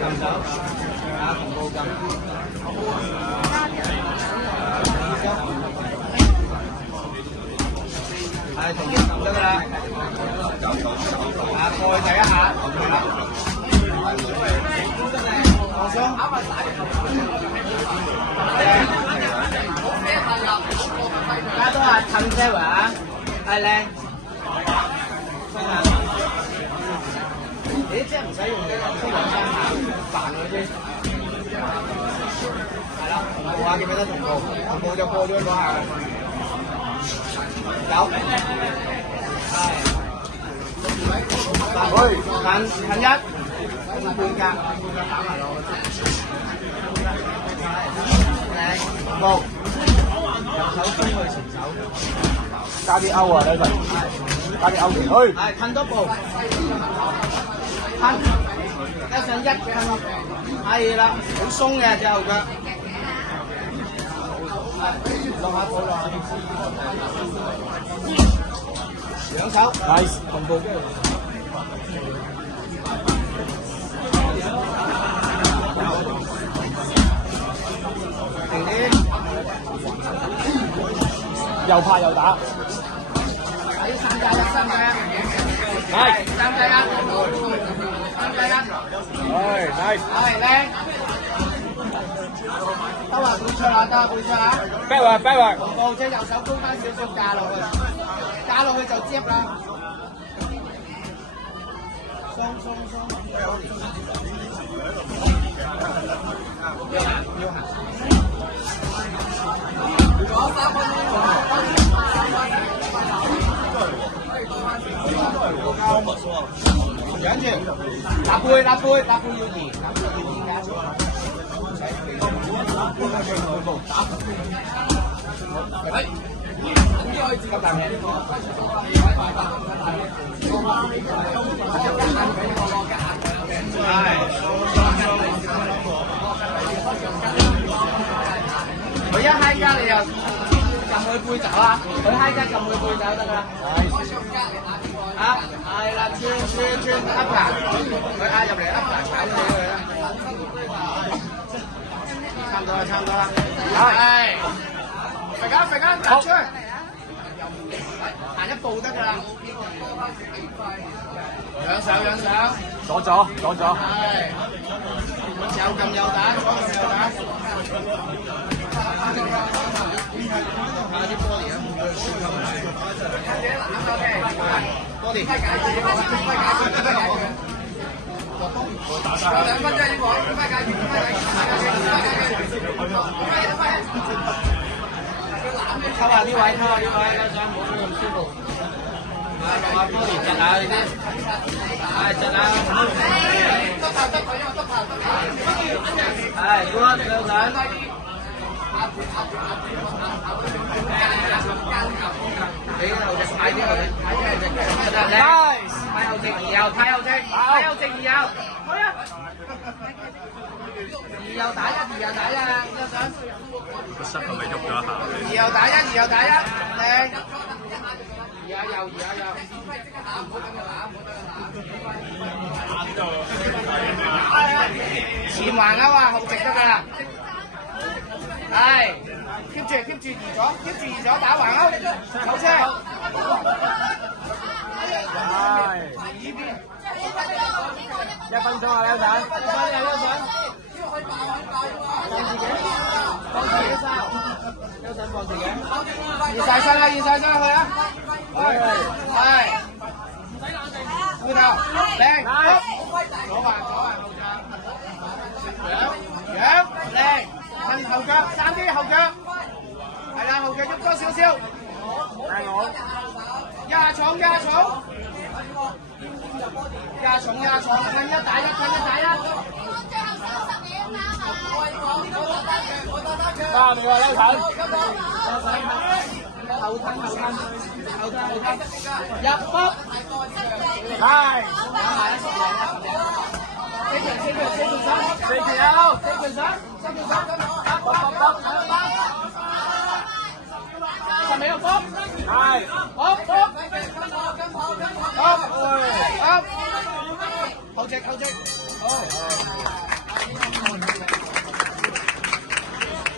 cầm手，同步cầm。係同結得㗎啦。過去第一下，係啦。放鬆。而家都係褪車位啊，係靚。咦，即係唔使用力，先兩三下，煩佢先。係啦，同步啊，記唔記得同步？同步就過咗嗰下。有。係。近一，半格打埋落去。靚，步。右手推去前手。加啲勾啊，呢份。加啲勾連去。係，褪多步。褪，加上一褪，係啦，好鬆嘅隻後腳。落下步落下。兩手 ，nice， 同步嘅。停啲，又拍又打。喺3加1，係3加1，係 nice， 係靚。得啦，背出啦，得背出啦。backward，同步隻右手高翻少少架落去，架落去就接啦。鬆。要行。忍住，立背要移，咁大嘅。佢一嗨加你又撳佢背走啊！佢嗨加撳佢背走得㗎啦。啊，係啦，穿噏㗎，佢嗌入嚟噏㗎，搞死佢啦。差唔多啦。係，肥間，出去。行一步得㗎啦。兩手。左。係。右撳右打，下啲玻璃啊！玻璃。有2分啫，呢個快解決。抽下啲位，有想唔好咁舒服。落下玻璃窒下你啲，窒下。係，good，兩上。你後隻踩啲去，nice，太後直移右，移右，好啊！移右打一，兩上。個膝係咪喐咗一下？移右打一，靚。移下右。前橫啊嘛，後直得㗎啦。係 ，keep 住移咗打橫勾，手車。係，呢邊。1分鐘啊，優仔。放自己手，優仔放自己。移晒身啦，去啊！係。回頭，靚，左環後腳，樣，靚。趁後腳，3啲後腳，係啦，後腳喐多少少，係好，壓重，褪一打一，3秒啊，後褪，入波，係，四條手，十尾個波，係，波，後直。